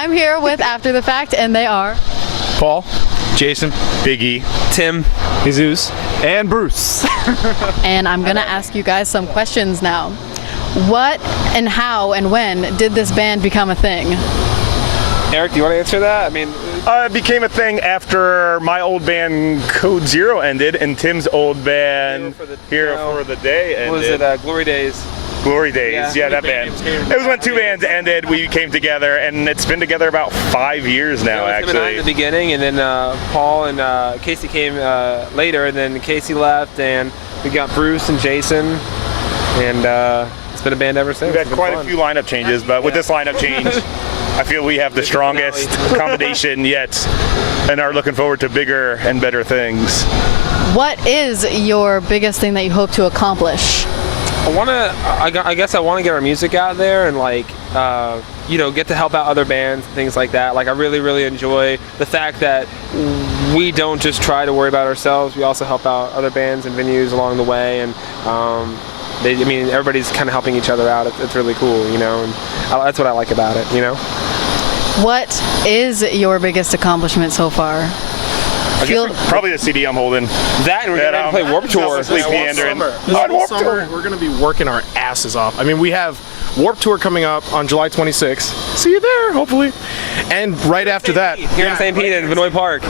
I'm here with After the Fact, and they are Paul, Jason, Biggie, Tim, Jesus, and Bruce. And I'm gonna ask you guys some questions now. What and how and when did this band become a thing? Eric, do you want to answer that? I mean, it became a thing after my old band Code Zero ended and Tim's old band Hero for the Day ended. what was it? Glory Days. Glory Days, yeah, that band. It was when two bands ended, we came together, and it's been together about 5 years now, Him and I actually. at the beginning, and then Paul and Casey came later, and then Casey left, and we got Bruce and Jason, and it's been a band ever since. We've had quite a few lineup changes, but with this lineup change, I feel we have the strongest combination yet, and are looking forward to bigger and better things. What is your biggest thing that you hope to accomplish? I guess I want to get our music out there and get to help out other bands and things like that. Like I really enjoy the fact that we don't just try to worry about ourselves. We also help out other bands and venues along the way, and everybody's kind of helping each other out. It's really cool, and that's what I like about it, What is your biggest accomplishment so far? Probably the CD I'm holding. That and we're going to play Warped Tour. This whole summer, we're going to be working our asses off. I mean, we have Warped Tour coming up on July 26th. See you there, hopefully. And right after that, here in St. Pete in Vinoy Park.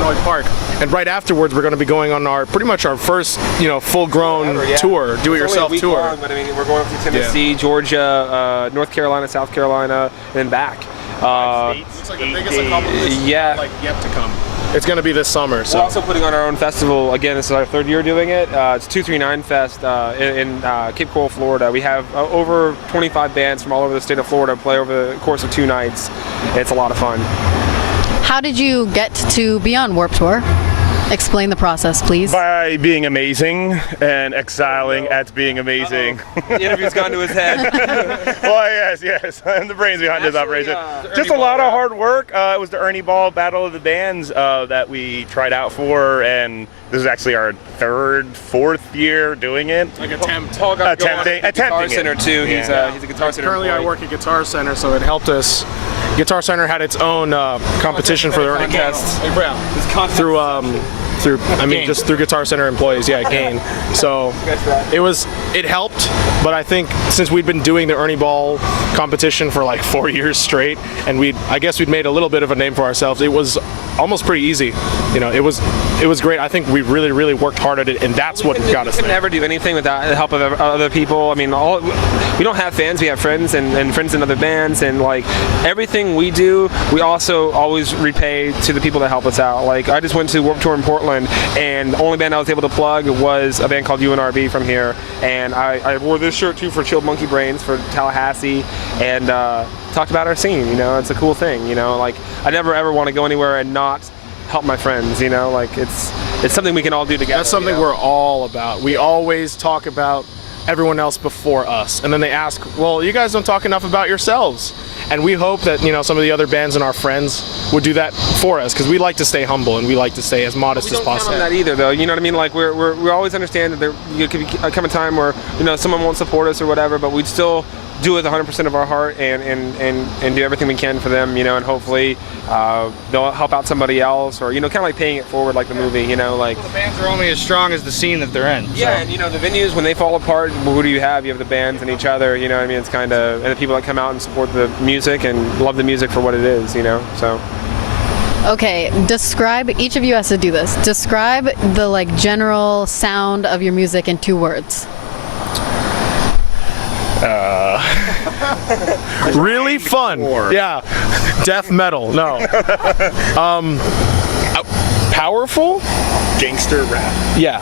And right afterwards, we're going to be going on pretty much our first, full-grown tour, do-it-yourself tour. Long, but we're going through Tennessee, Georgia, North Carolina, South Carolina, and then back. Looks like the biggest accomplishment yet to come. It's going to be this summer. So. We're also putting on our own festival. Again, this is our third year doing it. It's 239 Fest in Cape Coral, Florida. We have over 25 bands from all over the state of Florida play over the course of 2 nights. It's a lot of fun. How did you get to be on Warped Tour? Explain the process, please. By being amazing and excelling at being amazing. The interview's gone to his head. Well, yes. I'm the brains behind this operation. Just a lot of hard work. It was the Ernie Ball Battle of the Bands that we tried out for, and this is actually our fourth year doing it. Like Attempting Guitar Center too. He's a Guitar Center. Currently, I work at Guitar Center, so it helped us. Guitar Center had its own competition for the Ernie just through Guitar Center employees, GAIN. So it helped, but I think since we'd been doing the Ernie Ball competition for like 4 years straight, and I guess we'd made a little bit of a name for ourselves, it was almost pretty easy. It was great. I think we really worked hard at it, and that's what got us there. We could never do anything without the help of other people. I mean, we don't have fans, we have friends and friends in other bands, and like everything we do, we also always repay to the people that help us out. Like I just went to Warped Tour in Portland, and the only band I was able to plug was a band called UNRB from here, and I wore this shirt too for Chilled Monkey Brains for Tallahassee, and talked about our scene. It's a cool thing. Like I never ever want to go anywhere and not help my friends. Like it's something we can all do together. That's something we're all about. We always talk about everyone else before us, and then they ask, well, you guys don't talk enough about yourselves. And we hope that some of the other bands and our friends would do that for us, because we like to stay humble and we like to stay as modest as possible. We don't count on that either, though. You know what I mean? Like we always understand that there could come a time where someone won't support us or whatever, but we'd still do it with 100% of our heart and do everything we can for them, and hopefully they'll help out somebody else, or kind of like paying it forward like the movie, like. Well, the bands are only as strong as the scene that they're in. Yeah, so. And the venues, when they fall apart, who do you have? You have the bands and each other, what I mean? It's kind of, and the people that come out and support the music and love the music for what it is, so. Okay, each of you has to do this. Describe the general sound of your music in 2 words. Really fun. Yeah. Death metal. No. Powerful? Gangster rap. Yeah.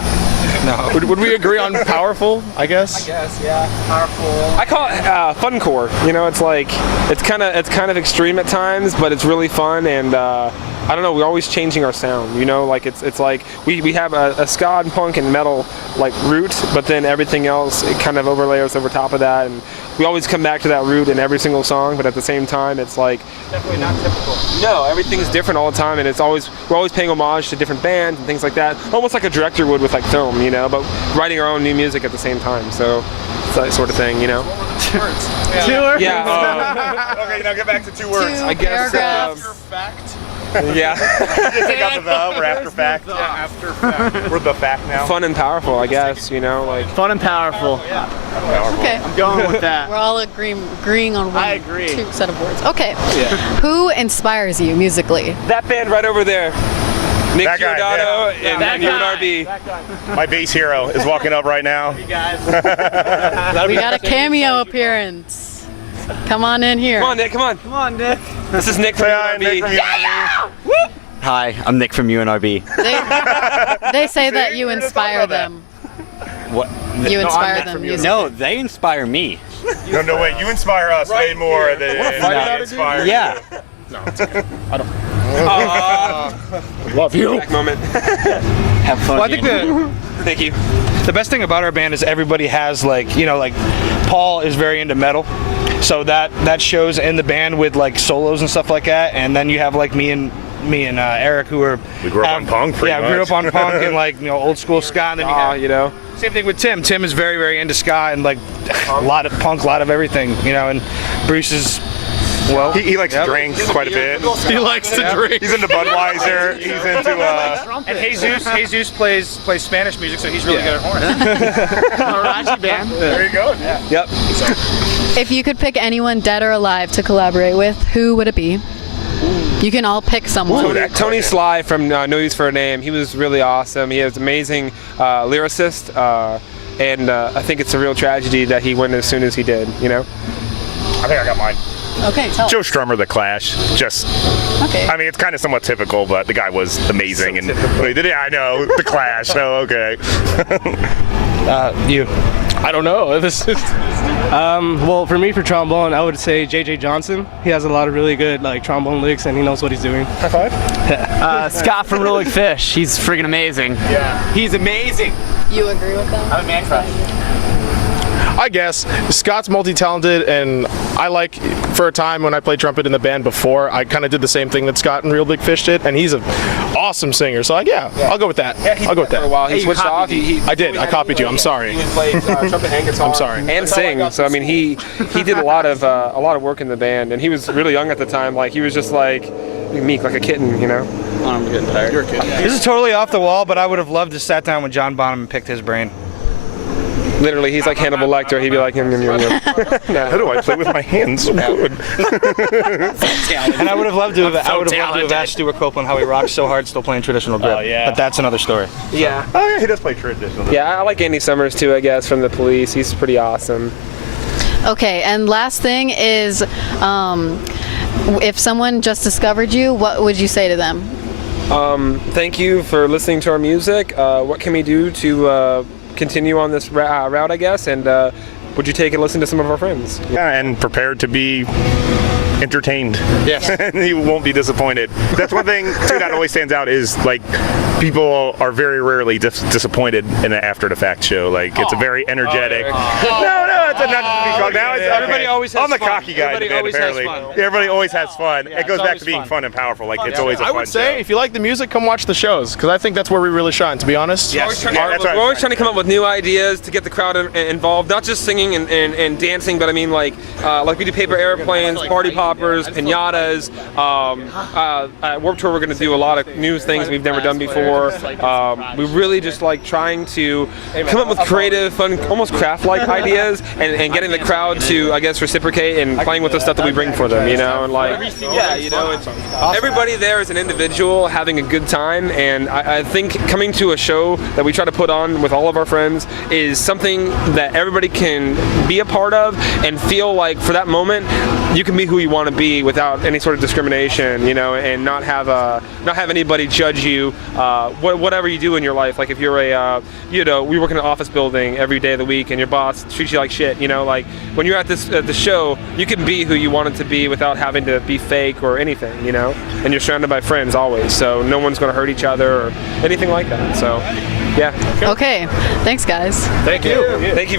No. Would we agree on powerful, I guess? I guess, yeah. Powerful. I call it funcore. It's like it's kind of extreme at times, but it's really fun, and I don't know, we're always changing our sound, like it's like we have a ska and punk and metal like root, but then everything else, it kind of overlays over top of that, and we always come back to that root in every single song, but at the same time it's like definitely not typical. No, everything's we're always paying homage to different bands and things like that, almost like a director would with like film, but writing our own new music at the same time, so it's that sort of thing, What were the words? Yeah. Okay, now get back to 2 words. I guess. Paragraphs. Yeah. Just take out the we're after fact. Yeah, after fact. We're the fact now. Fun and powerful, I guess. You know, like. Fun and powerful. Okay. I'm going with that. We're all agreeing on one. I agree. Two set of words. Okay. Who inspires you musically? That band right over there. Nick That guy, Giordano and That guy. UNRB. My bass hero is walking up right now. We got a cameo appearance. Come on in here. Come on, Nick. Come on. Come on, Nick. This is Nick from Say hi, UNRB. Nick from UNRB. Hi, I'm Nick from UNRB. They say that See? you We were just inspire talking about them. What? You inspire I'm them Nick musically. No, they inspire me. No, wait. You inspire us way more than we inspire you. Yeah. Love you. Back moment. Have fun. Well, I think Thank you. the best thing about our band is everybody has like Paul is very into metal, so that shows in the band with like solos and stuff like that. And then you have like me and Eric who are We grew up on punk, pretty yeah, grew much. up on punk and like old school ska. And then you have, same thing with Tim. Tim is very, very into ska and like a lot of punk, a lot of everything, and Bruce is, well, He likes to drink quite a bit. He likes to drink. He's into Budweiser. He's into and Jesus plays Spanish music, so he's really good at horns. Mariachi band. There you go. Yep. If you could pick anyone dead or alive to collaborate with, who would it be? You can all pick someone. Tony Sly from No Use for a Name. He was really awesome. He was amazing lyricist, and I think it's a real tragedy that he went as soon as he did. I think I got mine. Okay, tell Joe us. Strummer, The Clash. Just, Okay. I mean, it's kind of somewhat typical, but the guy was amazing. And when he did it, I know, The Clash. So okay. You. I don't know. This is Well, for me, for trombone, I would say J.J. Johnson. He has a lot of really good trombone licks, and he knows what he's doing. High five. Scott from Rolling Fish. He's friggin' amazing. Yeah. He's amazing. You agree with that? I'm a man crush. I guess Scott's multi-talented, and I like, for a time when I played trumpet in the band before, I kind of did the same thing that Scott and Real Big Fish did, and he's an awesome singer. So I'll go with that. I'll go with For a that. while, he switched off. I did. I copied you. I'm sorry. He played trumpet and guitar. I'm sorry. And sing. So I mean, he did a lot of work in the band, and he was really young at the time. Like he was just like meek, like a kitten. I'm getting tired. You're a kid. This is totally off the wall, but I would have loved to sat down with John Bonham and picked his brain. Literally, he's like Hannibal Lecter. He'd be like him. How do I play with my hands so good? And I would have loved to have asked Stuart Copeland how he rocks so hard still playing traditional grip. Oh, yeah. But that's another story. Yeah. Oh yeah, he does play traditional. Yeah, I like Andy Summers too. I guess from the Police. He's pretty awesome. Okay, and last thing is, if someone just discovered you, what would you say to them? Thank you for listening to our music. What can we do to continue on this route, I guess? And would you take and listen to some of our friends? Yeah, and prepared to be entertained. Yes. And he won't be disappointed. That's one thing too that always stands out is like people are very rarely disappointed in an after the fact show. Like it's a very energetic. No, it's a not now. It's Everybody okay. always has I'm the fun. cocky guy. Everybody in the band, always has apparently. fun. Yeah, everybody always has fun. It goes it's back always to being fun. fun and powerful. Like it's always a I fun would say show. if you like the music, come watch the shows, because I think that's where we really shine, to be honest. Yes. Yeah, that's We're right. always trying to come up with new ideas to get the crowd involved, not just singing and dancing, but I mean like we do paper airplanes, party poppers, pinatas. At Warped Tour, we're going to do a lot of new things we've never done before. We really just like trying to come up with creative, fun, almost craft-like ideas, and getting the crowd to, I guess, reciprocate and playing with the stuff that we bring for them, and like, it's, everybody there is an individual having a good time, and I think coming to a show that we try to put on with all of our friends is something that everybody can be a part of and feel like for that moment you can be who you want to be without any sort of discrimination, and not have anybody judge you, whatever you do in your life. Like if you're we work in an office building every day of the week, and your boss treats you like shit. Like when you're at the show, you can be who you want it to be without having to be fake or anything. And you're surrounded by friends always, so no one's going to hurt each other or anything like that. So, yeah. Okay, thanks guys. Thank you. Thank you.